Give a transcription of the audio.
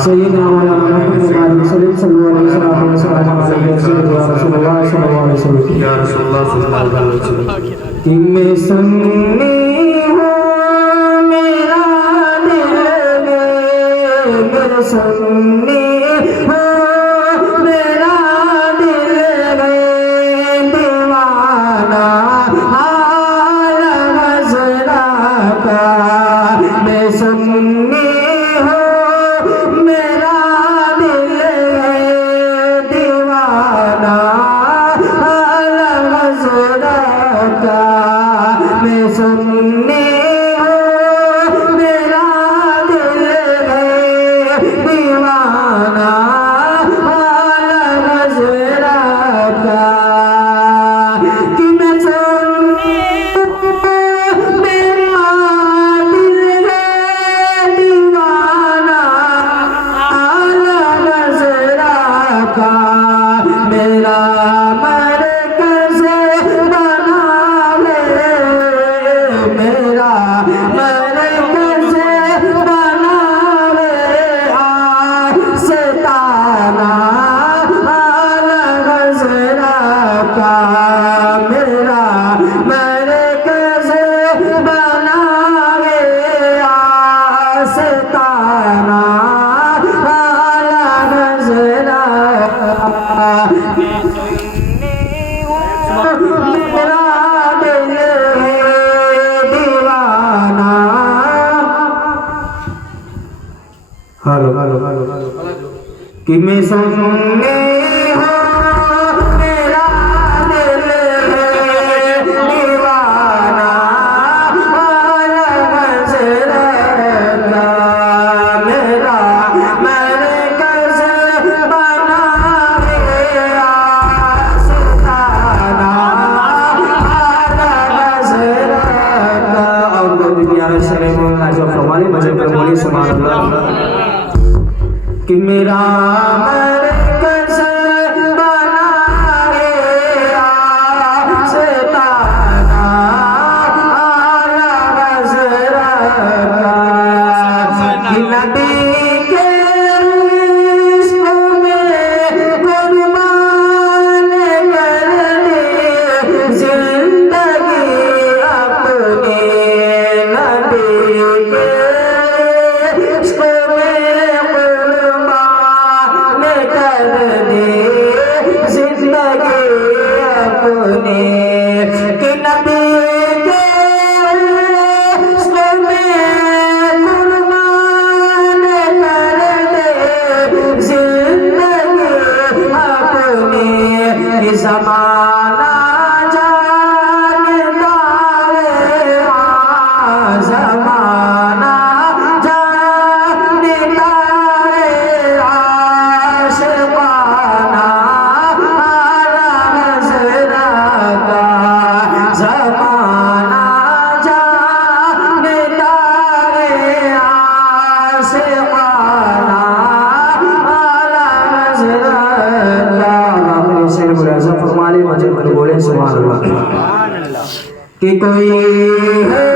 سيدنا مولانا محمد صلى الله عليه وسلم يا رسول الله صلى الله عليه وسلم یا رسول اللہ صلی اللہ علیہ وسلم کہ میں سنی ہوں میرا دل میں سنی ہوں میرا دل میں دیوانہ حال غزرہ کا میں سنی کہ میں سنی ہوں میرا دل ہے دیوانہ حال غزرہ کا میرا مرکز بناوے آستانہ حال غزرہ کا اور دنیا میں شرع مولانا جو فرمانے مجھے پر مولی سبحان اللہ کہ میرا مرکز بناوے آستانہ حال غزرہ کا کہ نبی کے عشق میں قربان کر دے زندگی اپنی نبی کے عشق میں زمانہ جانتا ہے زمانہ جانتا ہے عاشقانہ حال غزرہ کا زمانہ جانتا ہے عاشقانہ حال غزرہ کا فرمانے مجھے بولے سبحان اللہ کہ کوئی ہے